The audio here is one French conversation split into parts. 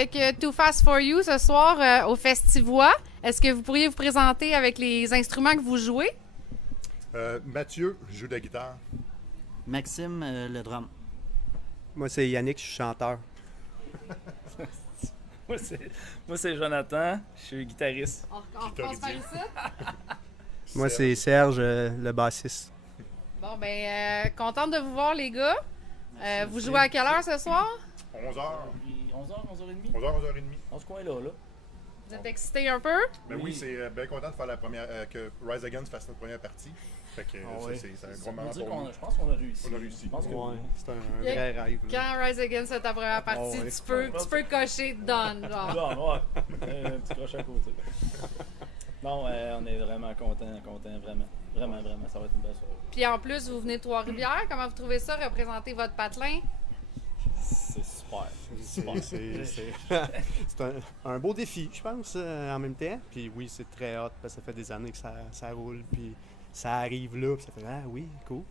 avec Too Fast For You ce soir au Festivois. Est-ce que vous pourriez vous présenter avec les instruments que vous jouez? Mathieu, je joue de la guitare. Maxime, le drum. Moi, c'est Yannick, je suis chanteur. Moi, c'est Jonathan, je suis guitariste. On repasse par ici. Moi, c'est Serge, le bassiste. Bon, contente de vous voir, les gars. Vous jouez à quelle heure ce soir? 11h. 11h, 11h30? 11h, 11h30. On se coin là. Vous êtes excités un peu? Ben oui, c'est bien content de faire la première, que Rise Against fasse notre première partie. Fait que c'est un gros moment pour nous. Je pense qu'on a réussi. On a réussi. Je pense que Ouais, c'est un vrai rêve. Quand Rise Against est ta première partie, ouais. tu peux cocher done, genre. Bon, ouais. Un petit crochet à côté. Non, on est vraiment contents, vraiment. Vraiment, ça va être une belle soirée. Puis en plus, vous venez de Trois-Rivières. Comment vous trouvez ça, représenter votre patelin? C'est super. C'est un beau défi, je pense, en même temps. Puis oui, c'est très hot parce que ça fait des années que ça roule, puis ça arrive là, puis ça fait « Ah oui, cool ».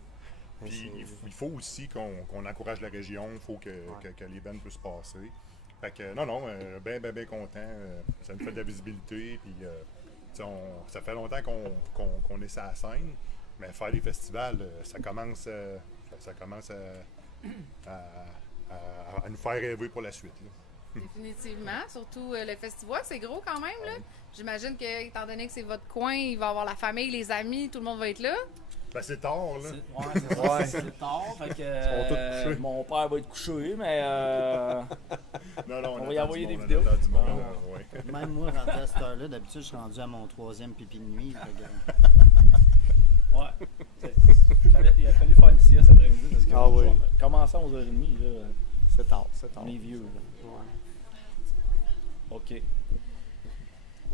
Puis il faut aussi qu'on encourage la région, il faut que l'événement puisse passer. Fait que non, bien content. Ça nous fait de la visibilité, puis ça fait longtemps qu'on est sur la scène, mais faire des festivals, ça commence à nous faire rêver pour la suite. Là. Définitivement. Surtout le festival, c'est gros quand même. Là. J'imagine que, étant donné que c'est votre coin, il va y avoir la famille, les amis, tout le monde va être là. Ben c'est tard, là. C'est tard. Fait que Ils sont tous couchés. mon père va être couché, mais Non, on va y attend envoyer du des monde, vidéos. on attend du monde, ouais. Même moi, rendu à cette heure-là, d'habitude, je suis rendu à mon 3e pipi de nuit. ouais. Il a fallu faire une sieste cet après-midi parce que Ah oui. commencer à 11h30, là, C'est tard. on est vieux. Là. Ouais. OK.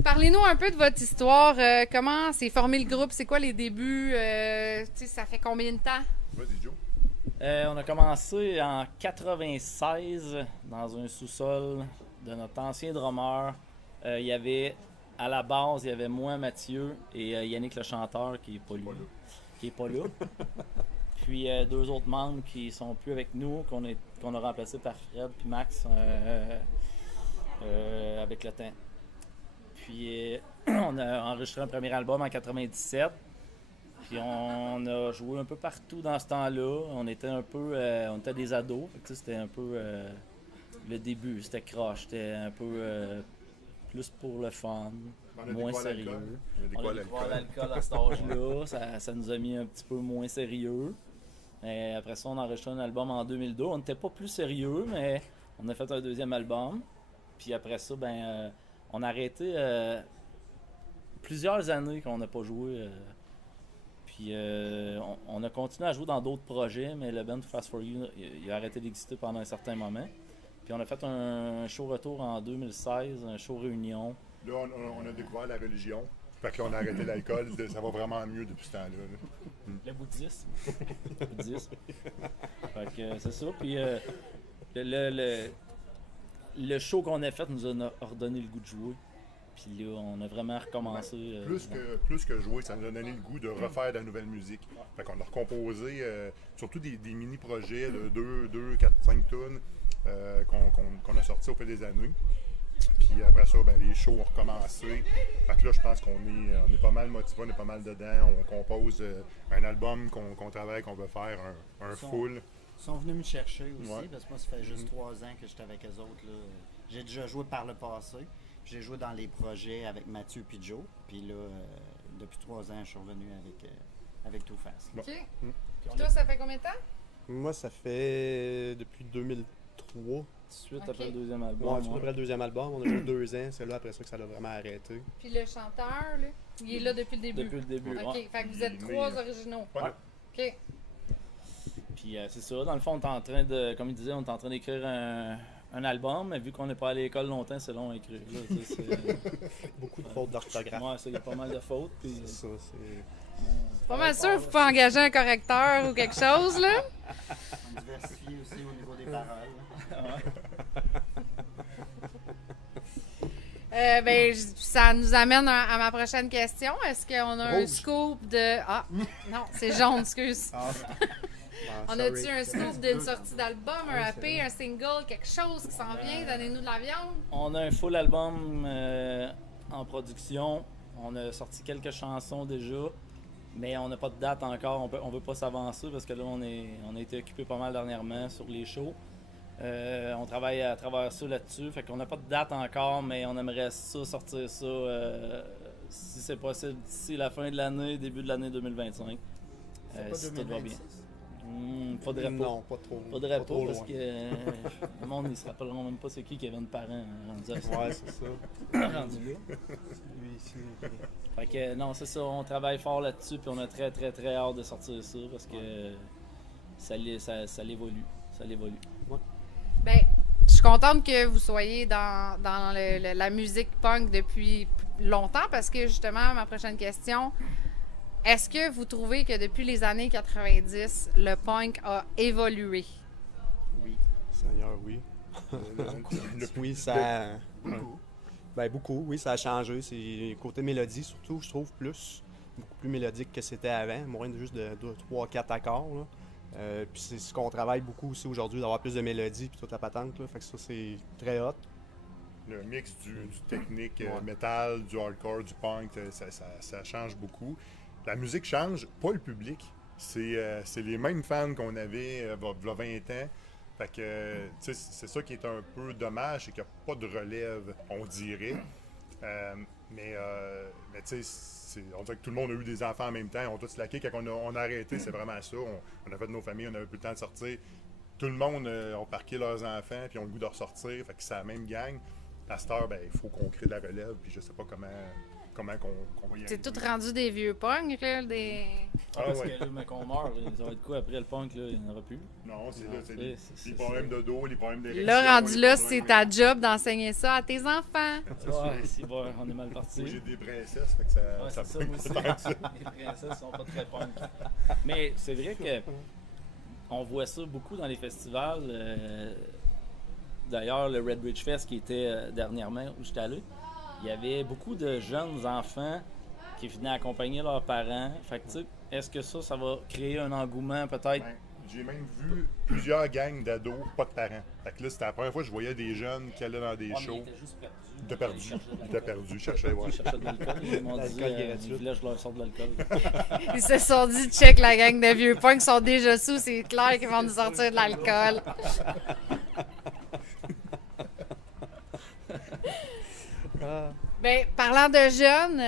Parlez-nous un peu de votre histoire. Comment s'est formé le groupe? C'est quoi les débuts? Ça fait combien de temps? Vas-y, Joe. On a commencé en 96 dans un sous-sol de notre ancien drummer. À la base, il y avait moi, Mathieu, et Yannick le chanteur qui est pas là. Puis 2 autres membres qui sont plus avec nous, qu'on a remplacés par Fred puis Max avec le temps. Puis on a enregistré un premier album en 97. Puis on a joué un peu partout dans ce temps-là. On était des ados. Fait que, c'était un peu le début. C'était croche. C'était un peu plus pour le fun, moins sérieux. On a découvert l'alcool à cet âge-là. Ça nous a mis un petit peu moins sérieux. Et après ça, on a enregistré un album en 2002. On n'était pas plus sérieux, mais on a fait un deuxième album. Puis après ça, on a arrêté plusieurs années qu'on n'a pas joué. Puis on a continué à jouer dans d'autres projets, mais le band Fast For You, il a arrêté d'exister pendant un certain moment. Puis on a fait un show retour en 2016, un show réunion. Là, on a découvert la religion. Fait que là, on a arrêté l'alcool. Ça va vraiment mieux depuis ce temps-là. Là. Le bouddhisme. Fait que c'est ça. Puis le show qu'on a fait nous a redonné le goût de jouer. Puis là, on a vraiment recommencé. Plus que jouer, ça nous a donné le goût de refaire de la nouvelle musique. Fait qu'on a recomposé surtout des mini-projets, 2, 4, 5 tonnes qu'on a sortis au fil des années. Puis après ça, les shows ont recommencé. Fait que là, je pense qu'on est pas mal motivés, on est pas mal dedans. On compose un album qu'on travaille, qu'on veut faire, un full. Ils sont venus me chercher aussi, Ouais. parce que moi, ça fait juste 3 ans que j'étais avec eux autres. Là. J'ai déjà joué par le passé. J'ai joué dans les projets avec Mathieu et Joe. Puis là, depuis 3 ans, je suis revenu avec Too Fast. OK. Puis toi, ça fait combien de temps? Moi, ça fait depuis 2003. Suite Ok. après le deuxième album. Ouais, après le deuxième album, on a joué 2 ans. C'est là après ça que ça a vraiment arrêté. Puis le chanteur, là, il est là depuis le début. Depuis le début. OK. Ouais. Fait que vous êtes 3 originaux. Ouais. OK. Puis c'est ça, dans le fond, on est en train de, comme il disait, on est en train d'écrire un album, mais vu qu'on n'est pas allé à l'école longtemps, c'est long à écrire. Là, Beaucoup de fautes d'orthographe. ouais, ça, il y a pas mal de fautes. Puis, C'est ça, c'est... Pas mal sûr que vous pouvez engager un correcteur ou quelque chose, là. On diversifie aussi au niveau des paroles. Ça nous amène à ma prochaine question. Est-ce qu'on a un Rouge. scoop de... Ah, non, c'est jaune, excuse. Ah, On a-tu un scoop d'une sortie d'album, un EP, un single, quelque chose qui s'en vient? Donnez-nous de la viande. On a un full album en production. On a sorti quelques chansons déjà, mais on n'a pas de date encore. On veut pas s'avancer parce que là, on a été occupé pas mal dernièrement sur les shows. On travaille à travers ça là-dessus. Fait qu'on n'a pas de date encore, mais on aimerait sortir ça si c'est possible d'ici la fin de l'année, début de l'année 2025. Si tout va bien. Faudrait pas. Non, pas trop. Faudrait pas trop parce loin. que le monde ne se rappelleront même pas c'est qui Kevin Parent rendu à ça. Ouais, c'est ça. Rendu là. Lui ici. Fait que non, c'est ça, on travaille fort là-dessus puis on a très très très hâte de sortir ça parce que ça l'évolue. Ça l'évolue. Ben, je suis contente que vous soyez dans la musique punk depuis longtemps parce que justement, ma prochaine question, est-ce que vous trouvez que depuis les années 90, le punk a évolué? Oui. Seigneur, oui. Oui, ça. Beaucoup. Ben, beaucoup, oui, ça a changé. C'est côté mélodie, surtout, je trouve, beaucoup plus mélodique que c'était avant, moins de juste de 3-4 accords. Là. Puis c'est ce qu'on travaille beaucoup aussi aujourd'hui, d'avoir plus de mélodie puis toute la patente. Là. Fait que ça, c'est très hot. Le mix du technique Ouais. metal, du hardcore, du punk, ça change beaucoup. La musique change, pas le public. C'est les mêmes fans qu'on avait il y a 20 ans. Fait que, tu sais, c'est ça qui est un peu dommage, c'est qu'il n'y a pas de relève, on dirait. Mais tu sais, on dirait que tout le monde a eu des enfants en même temps. On a tous slacké. Quand on a arrêté, c'est vraiment ça. On a fait de nos familles, on n'avait plus le temps de sortir. Tout le monde a parqué leurs enfants, puis ont le goût de ressortir. Fait que c'est la même gang. À cette heure, ben, il faut qu'on crée de la relève, puis je sais pas comment qu'on va y C'est arriver. tout rendu des vieux punks, là, des... Parce ouais. que là, mais qu'on meurt, ça va être quoi après le punk, là, il n'y en aura plus. Non, c'est là, c'est c'est- les problèmes de dos, les problèmes d'érection. Là, rendu les là, problèmes- c'est ta job d'enseigner ça à tes enfants. Ouais, si, bon, on est mal parti. Moi, j'ai des princesses, fait que ça, Ouais, ça c'est ça, peut moi aussi. être ça. Les princesses sont pas très punk. Mais c'est vrai que on voit ça beaucoup dans les festivals. D'ailleurs, le Red Ridge Fest qui était dernièrement où j'étais allé, il y avait beaucoup de jeunes enfants qui venaient accompagner leurs parents. Fait que, tu sais, est-ce que ça va créer un engouement peut-être? Ben, j'ai même vu plusieurs gangs d'ados, pas de parents. Fait que là, c'était la première fois que je voyais des jeunes qui allaient dans des Ouais, mais shows. ils étaient juste perdus. Ils étaient perdus. Ils étaient perdus, ils cherchaient, ouais. Ils cherchaient de l'alcool. Ils m'ont dit, L'alcool gratuit. ils voulaient que je leur sorte de l'alcool. Ils se sont dit, check la gang de vieux punks, sont déjà sous, c'est clair qu'ils vont nous sortir de l'alcool. Ah. Ben, parlant de jeunes,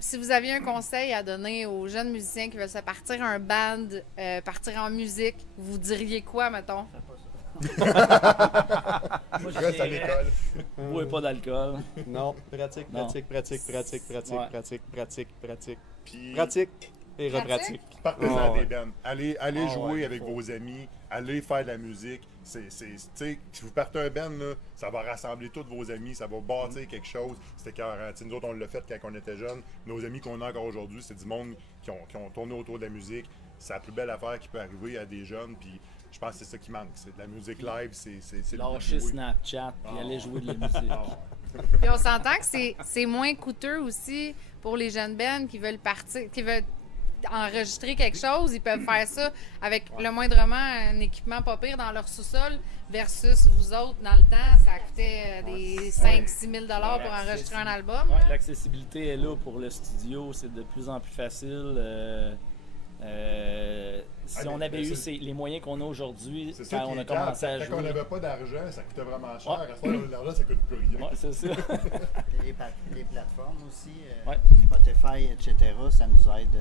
si vous aviez un conseil à donner aux jeunes musiciens qui veulent se partir un band, partir en musique, vous diriez quoi, mettons? Moi, Je reste à l'école. Bois pas d'alcool. Non, pratique, Non. pratique, pratique, pratique, pratique, Ouais. pratique, pratique, pratique. Puis, Pratique et Pratique? repratique. partez Ah, à ouais. des bands. Allez Ah, jouer ouais, avec faut. vos amis. Allez faire de la musique. Tu sais, si vous partez un band, là, ça va rassembler tous vos amis. Ça va bâtir quelque chose. C'était écœurant. Tu sais, nous autres, on l'a fait quand on était jeunes. Nos amis qu'on a encore aujourd'hui, c'est du monde qui ont tourné autour de la musique. C'est la plus belle affaire qui peut arriver à des jeunes. Puis je pense que c'est ça qui manque. C'est de la musique live. C'est le Lâcher de jouer. Snapchat et aller jouer de la musique. Ah, ouais. Puis on s'entend que c'est moins coûteux aussi pour les jeunes bands qui veulent partir, qui veulent enregistrer quelque chose. Ils peuvent faire ça avec le moindrement un équipement pas pire dans leur sous-sol versus vous autres, dans le temps, ça coûtait des 5-6 000 pour enregistrer un album. Ouais, l'accessibilité est là pour le studio, c'est de plus en plus facile. Si Ah, on mais avait eu c'est- les moyens qu'on a aujourd'hui C'est ça quand qui on a est clair. commencé à Quand on jouer. n'avait pas d'argent, ça coûtait vraiment cher. Ouais. À ce moment-là, l'argent, ça coûte plus rien. Ouais, c'est ça. Les plateformes aussi, Ouais. Spotify, etc., ça nous aide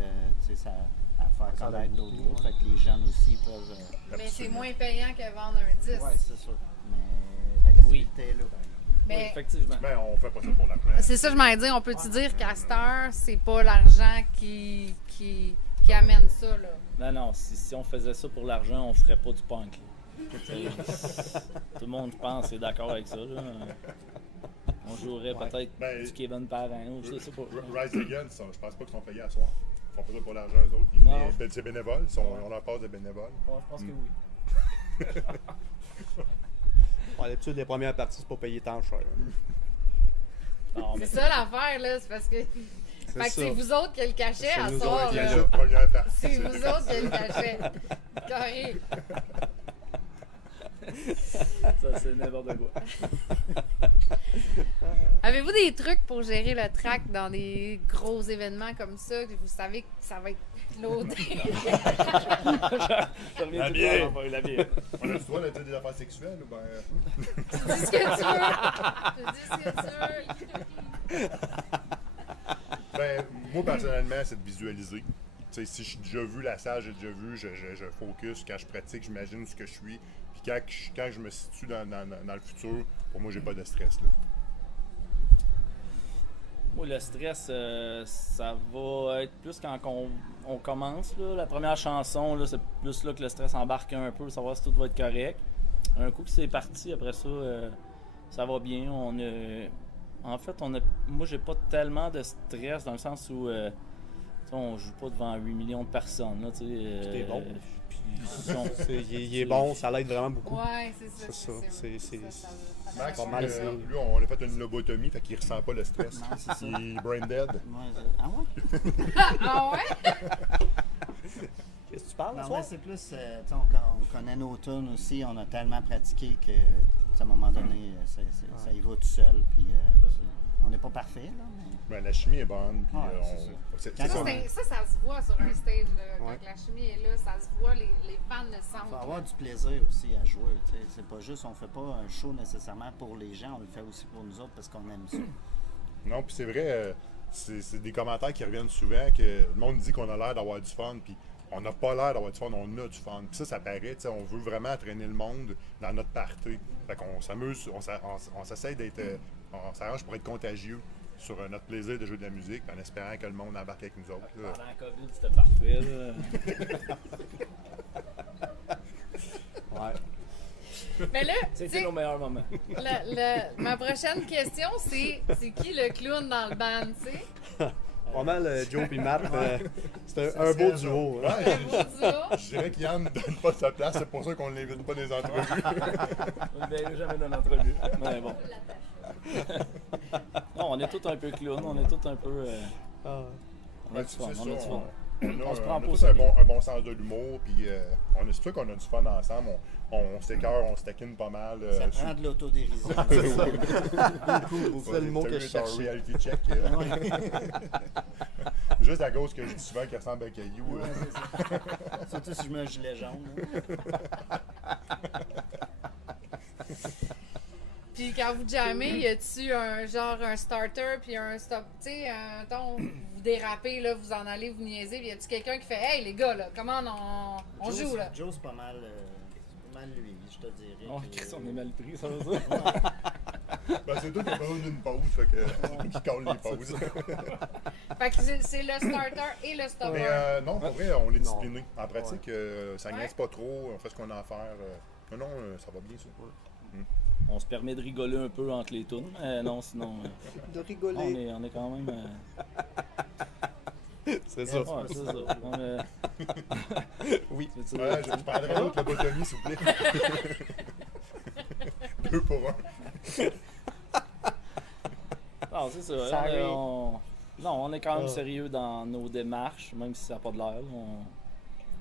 tu sais, à faire connaître d'autres groupes. Fait que les jeunes aussi peuvent. Mais c'est Absolument. moins payant que vendre un disque. Oui, c'est sûr. Mais la visibilité est là, par exemple. Oui, Mais effectivement. Mais on fait pas ça pour l'argent. c'est ça, je m'en dire. On peut-tu dire qu'à cette heure, c'est pas l'argent qui amène ça, là? Non, non, si on faisait ça pour l'argent, on ferait pas du punk. Là. Tout le monde, je pense, est d'accord avec ça. Là. On jouerait peut-être Ben, du Kevin Parent, ou je sais pas. Rise Against, je pense pas qu'ils sont payés à soir. Ils font pas ça pour l'argent, eux autres. Non. C'est bénévole. On leur passe de bénévoles. Ouais, je pense que oui. Ouais, d'habitude, les premières parties, c'est pas payé tant cher. Non, mais C'est ça l'affaire, là. C'est parce que Fait que ça. c'est vous autres qui a le cachet C'est à nous soir. autres qui Il y là. a la première partie. C'est vous autres qui a le cachet. Carré. Ça, c'est n'importe quoi. Avez-vous des trucs pour gérer le track dans des gros événements comme ça, que vous savez que ça va être loadé? Je reviens La tout bière. le temps, la bière. On a le droit de dire des affaires sexuelles ou ben. Tu dis ce que tu veux. Tu dis ce que tu veux. Ben, moi, personnellement, c'est de visualiser. Tu sais, si j'ai déjà vu la salle, j'ai déjà vu, je focus. Quand je pratique, j'imagine ce que je suis. Puis quand je me situe dans le futur, pour moi, j'ai pas de stress. Là. Moi, le stress, ça va être plus quand on commence. Là. La première chanson, là, c'est plus là que le stress embarque un peu, savoir si tout va être correct. Un coup que c'est parti, après ça, ça va bien. En fait, moi, j'ai pas tellement de stress dans le sens où on joue pas devant 8 millions de personnes. Là, t'es bon. Puis, Il est bon, ça l'aide vraiment beaucoup. Ouais, c'est ça. C'est ça. ça Max, pas mal, lui, c'est- lui, on a fait une lobotomie, fait qu'il ressent pas le stress. Non, c'est ça. Il est brain dead. Moi, ah ouais? Ah ouais? Qu'est-ce que tu parles, Non, ce mais soir? c'est plus, tu sais, on connaît nos tunes aussi, on a tellement pratiqué que, tu sais, à un moment donné, ça y va tout seul. Puis, on n'est pas parfait, là, mais. Ben, la chimie est bonne. Puis, Ouais, c'est c'est Ça, ça. ça se voit sur un stage. Là, Ouais. Quand la chimie est là, ça se voit, les fans le Il sentent. faut avoir du plaisir aussi à jouer. Tu sais. C'est pas juste, on fait pas un show nécessairement pour les gens, on le fait aussi pour nous autres parce qu'on aime ça. Non, puis c'est vrai, c'est des commentaires qui reviennent souvent que le monde dit qu'on a l'air d'avoir du fun, puis on n'a pas l'air d'avoir du fun, on a du fun. Puis ça paraît, tu sais, on veut vraiment entraîner le monde dans notre party. Fait qu'on s'amuse, on s'essaie d'être, on s'arrange pour être contagieux sur notre plaisir de jouer de la musique, en espérant que le monde embarque avec nous autres. là. pendant la COVID, c'était parfait. Là. Ouais. Mais là, tu C'était sais, nos meilleurs moments. ma prochaine question, c'est qui le clown dans le band, tu sais? Pas mal, Joe et Matt, c'est Ça un beau serait duo. hein. Ouais, Vous dites je dirais qu'Yann ne donne pas sa place, c'est pour ça qu'on ne l'invite pas dans les entrevues. On ne verra jamais dans l'entrevue. Mais bon. Non, on est tous un peu clown, on est tous un peu. Ah. On a du fun, on a du fun. On se a, prend on a pas au tous sérieux. un bon sens de l'humour, puis c'est sûr qu'on a du fun ensemble. On s'écœure, on se taquine pas mal. Ça prend de l'autodérision. C'est ça. beaucoup. C'est le mot que je cherchais. Reality check. Juste à cause que je dis souvent qu'il ressemble à Caillou. Ouais, c'est ça. Surtout si je mets un gilet jaune. là. Puis quand vous jammez, y a-tu un starter puis un stop? Tu sais, vous dérapez, là, vous en allez, vous niaisez, puis y a-tu quelqu'un qui fait Hey les gars, là, comment on Joe, joue là? Joe, c'est pas mal lui, je te dirais. Oh, Puis, Chris, on est mal pris, ça veut dire. Ben, c'est toi qui as besoin d'une pause, fait que qui colle les pauses. Fait que c'est le starter et le stopper. Mais non, pour vrai, on est discipliné. En pratique, ça Ouais. niaise pas trop, on fait ce qu'on a à faire. Non, ça va bien ça. On se permet de rigoler un peu entre les tunes. Non, sinon, De rigoler. on est quand même. C'est ça. Ouais, c'est ça. Oui. C'est Ouais, je prendrais l'autre lobotomie, s'il vous plaît. 2 pour 1. Non, c'est ça. Sorry. Non, on est quand même Ah. sérieux dans nos démarches, même si ça n'a pas de l'air. Là,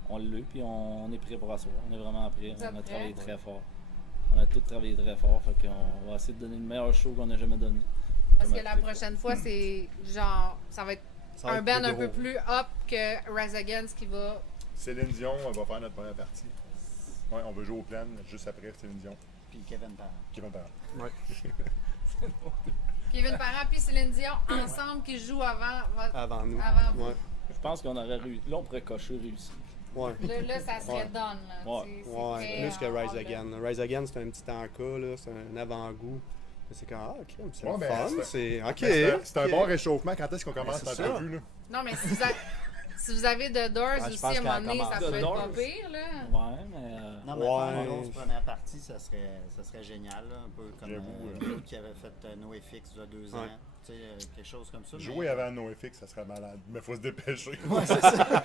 on l'a, puis on est prêt pour asseoir. On est vraiment prêt. Vous êtes On a prêts? travaillé très fort. On a tous travaillé très fort. Fait qu'on va essayer de donner le meilleur show qu'on n'a jamais donné. Parce que la prochaine fois, c'est genre, ça va être Ça va un être band plus un peu gros. plus up que Rise Against qui va. Céline Dion, on va faire notre première partie. Ouais, on va jouer au plan juste après Céline Dion. Puis Kevin Parent. Qui va faire. Ouais. Kevin Parent puis Céline Dion ensemble qui jouent avant. Avant nous. Avant vous. Ouais. Je pense qu'on aurait réussi. Là, on pourrait cocher réussi. Ouais. Là, ça serait Ouais. done. Là. Ouais. C'est Ouais, très, plus que Rise hard, là. Again. Rise Again, c'est un petit encas, là, c'est un avant-goût. C'est comme, ok, c'est Ouais, le ben, fun, c'est- c'est... Ok. C'est un ok. bon réchauffement. Quand est-ce qu'on commence c'est l'entrevue, là? Non, mais si vous avez The Doors je aussi, pense à un moment donné, qu'elle ça commence. peut The être pas Doors. pire. Là. Ouais, mais. Non, mais Ouais. faire une grosse première partie, ça serait génial, là, un peu comme J'avoue, l'autre qui avait fait NoFX il y a 2 ans. Ouais. Tu sais, quelque chose comme ça. Jouer avant NoFX, ça serait malade. Mais faut se dépêcher. Ouais, c'est ça.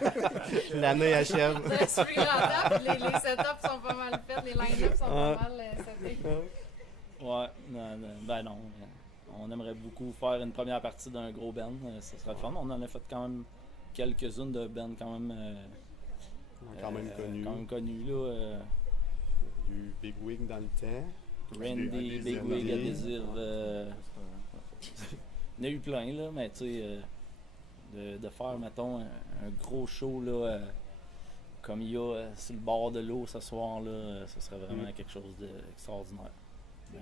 L'année achève. Vous êtes sur rentable, les setups sont pas mal faits, les line-ups sont Ouais. pas mal setés. Ouais, non, ben non. On aimerait beaucoup faire une première partie d'un gros band. Ça serait le fun. On en a fait quand même quelques-unes de bands quand même Quand même connu. Là. Du Big Wig dans le temps. Randy, Adhésive. Big Wig, Adhésive. Il y en a eu plein, là, mais tu sais, de faire, mettons, un gros show là, comme il y a sur le bord de l'eau ce soir-là, ce serait vraiment quelque chose d'extraordinaire. Mais,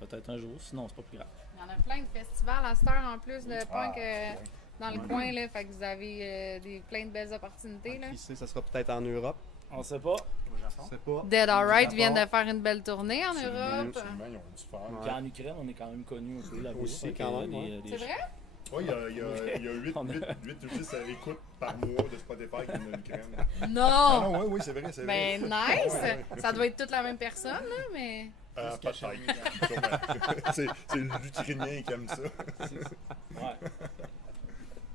peut-être un jour, sinon c'est pas plus grave. Il y en a plein de festivals à cette heure en plus de punk ouais. dans le coin, là. Fait que vous avez plein de belles opportunités, là. Qui sait, ça sera peut-être en Europe. On sait pas. Au Japon. Je sais pas. Dead Alright Japon. viennent de faire une belle tournée en Absolument, Europe. absolument, ils ont du fun. Ouais. Puis en Ukraine, on est quand même connu un peu là-bas. Aussi, Fait que quand même, des- ouais. des- C'est vrai? Oui, il y a 8 On a- ou 10 écoutes par mois de Spotify qui viennent de l'Ukraine. Ah Non! non, oui, c'est vrai, c'est vrai. Ben nice! Ouais, ouais. Ça doit être toute la même personne, là, mais... Peut-être. Sûrement. C'est l'Ukrainien qui aime ça. Ouais.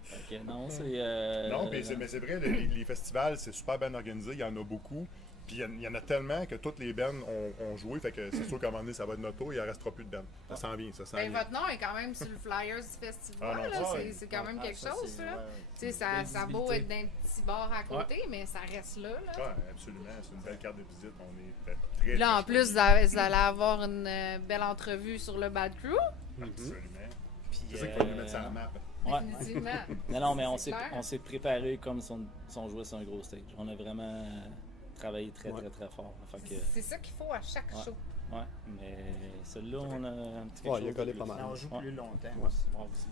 Fait que non, c'est. Non, mais c'est vrai, les festivals, c'est super bien organisé, il y en a beaucoup. Puis il y en a tellement que toutes les bands ont joué, fait que c'est sûr qu'à un moment donné, ça va être notre tour, il en restera plus de bands. Ça s'en vient, ça s'en Ben, vient. votre nom est quand même sur le flyers du festival, Ah non, là. ça, C'est quand même Ah, quelque ça, chose, c'est- là. ouais, Tu sais, ça belle a beau visibilité. être d'un petit bar à côté, mais ça reste là, là. Ouais, absolument, c'est une belle carte de visite, on est très, Là, en très plus, choyés. vous allez avoir une belle entrevue sur le Bad Crew, Absolument. Puis, C'est ça qu'il faut nous mettre sur la map. Ouais. définitivement. Non, mais C'est clair. on s'est préparé comme si on jouait sur un gros stage. On a vraiment travaillé très, Ouais. très, très fort. Fait que, C'est ça qu'il faut à chaque Ouais. show. ouais, mais celui-là, on a un petit quelque Ouais, il a chose collé de pas plus. mal. Mais on joue Ouais. plus longtemps Ouais. aussi.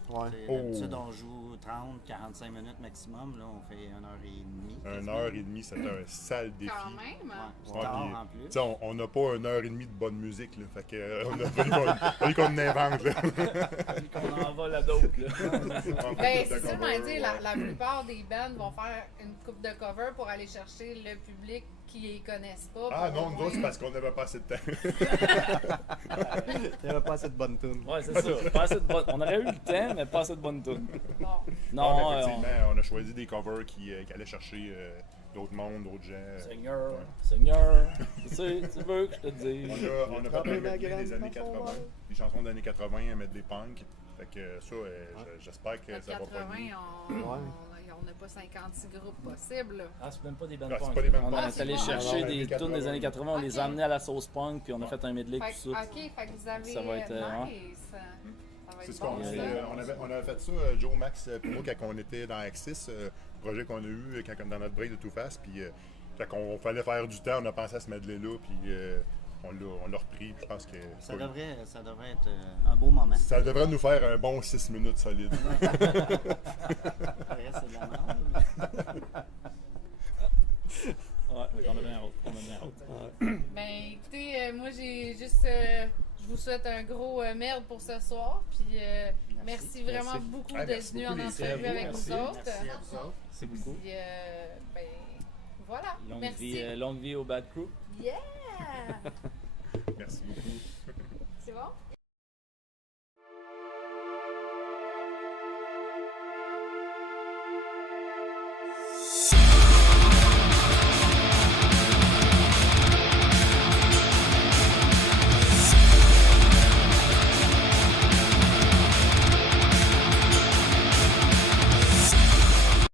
Ouais. T'sais, Oh. D'habitude, on joue 30, 45 minutes maximum. Là, on fait 1h30. 1h30, c'était un sale défi. Quand même. Ouais, c'est Ouais, tard puis, en plus. tu sais, on n'a pas 1h30 de bonne musique, là. Fait que, on a fallu qu'on invente, là. On en va à d'autres, là. Ben, c'est ça, m'a dit, la plupart des bands vont faire une coupe de cover pour aller chercher le public qui les connaissent pas. Ah pour non, au nous moins- autres, c'est parce qu'on n'avait pas assez de temps. Il n'y avait pas assez de bonnes tunes. Ouais, c'est ça. Pas assez de bonne- On aurait eu le temps, mais pas assez de bonnes tunes. Bon. Non, mais effectivement, on a choisi des covers qui allaient chercher d'autres mondes, d'autres gens. Seigneur, Ouais. Seigneur, tu sais, tu veux que je te dise. On a fait un Tremper ma medley graine des années dans ton 80, verre. des chansons des années 80, un medley punk. Fait que ça, j'espère que Notre ça va 80, pas bien. on n'a pas 56 groupes possibles. là. Ah, c'est même pas des bands Ah, c'est punk. pas des bands On punk. est allé Ah, chercher non, des années tunes des années 80, on les a Ok. amenés à la sauce punk, puis on a fait un medley Fait tout que, ça. OK, fait que vous avez... Ça va être, nice. Ça va C'est être ce qu'on bon, fait. ça. On avait fait ça, Joe, Max, pour moi, quand on était dans Axis, projet qu'on a eu dans notre break de Too Fast. Puis quand on fallait faire du temps, on a pensé à ce medley-là. Puis on l'a repris. Puis je pense que Ça devrait être un beau moment. ça devrait nous faire un bon 6 minutes solides. Après, c'est de la merde. Ouais, on a bien hâte. On a bien hâte. Ben, écoutez, moi, j'ai juste... je vous souhaite un gros merde pour ce soir. Puis merci vraiment Merci. beaucoup Ah, d'être merci venu beaucoup, en les entrevue filles. avec Merci. nous autres. Merci à vous autres. C'est beaucoup. Puis, ben, voilà. Merci. Longue vie au Bad Crew. Yeah! Merci beaucoup. C'est bon?